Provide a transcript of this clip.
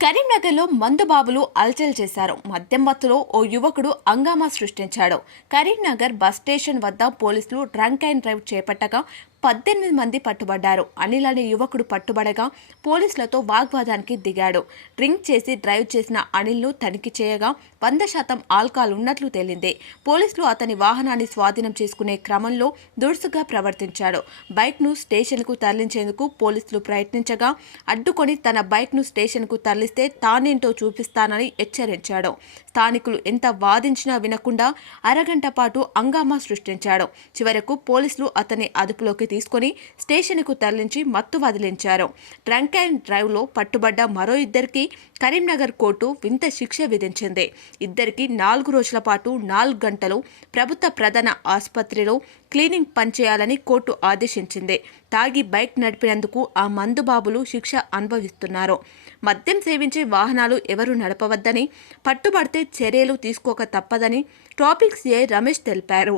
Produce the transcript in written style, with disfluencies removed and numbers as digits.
కరీంనగర్లో మందుబాబులు అలచల్ చేశారు. మద్యం మత్తులో ఓ యువకుడు హంగామా సృష్టించాడు. కరీంనగర్ బస్ స్టేషన్ వద్ద పోలీసులు డ్రంక్ అండ్ డ్రైవ్ చేపట్టగా 18 మంది పట్టుబడ్డారు. అనిల్ అనే యువకుడు పట్టుబడగా పోలీసులతో వాగ్వాదానికి దిగాడు. డ్రింక్ చేసి డ్రైవ్ చేసిన అనిల్ను తనిఖీ చేయగా 100% ఆల్కహాల్ ఉన్నట్లు తేలింది. పోలీసులు అతని వాహనాన్ని స్వాధీనం చేసుకునే క్రమంలో దురుసుగా ప్రవర్తించాడు. బైక్ను స్టేషన్కు తరలించేందుకు పోలీసులు ప్రయత్నించగా అడ్డుకొని తన బైక్ను స్టేషన్కు తరలిస్తే తానేంటో చూపిస్తానని హెచ్చరించాడు. స్థానికులు ఎంత వాదించినా వినకుండా అరగంట పాటు హంగామా సృష్టించాడు. చివరకు పోలీసులు అతన్ని అదుపులోకి తీసుకుని స్టేషన్కు తరలించి మత్తు వదిలించారు. డ్రంక్ అండ్ డ్రైవ్లో పట్టుబడ్డ మరో ఇద్దరికి కరీంనగర్ కోర్టు వింత శిక్ష విధించింది. ఇద్దరికి 4 రోజుల పాటు 4 గంటలు ప్రభుత్వ ప్రధాన ఆసుపత్రిలో క్లీనింగ్ పనిచేయాలని కోర్టు ఆదేశించింది. తాగి బైక్ నడిపినందుకు ఆ మందుబాబులు శిక్ష అనుభవిస్తున్నారు. మద్యం సేవించే వాహనాలు ఎవరూ నడపవద్దని, పట్టుబడితే చర్యలు తీసుకోక తప్పదని ట్రాఫిక్ సిఐ రమేష్ తెలిపారు.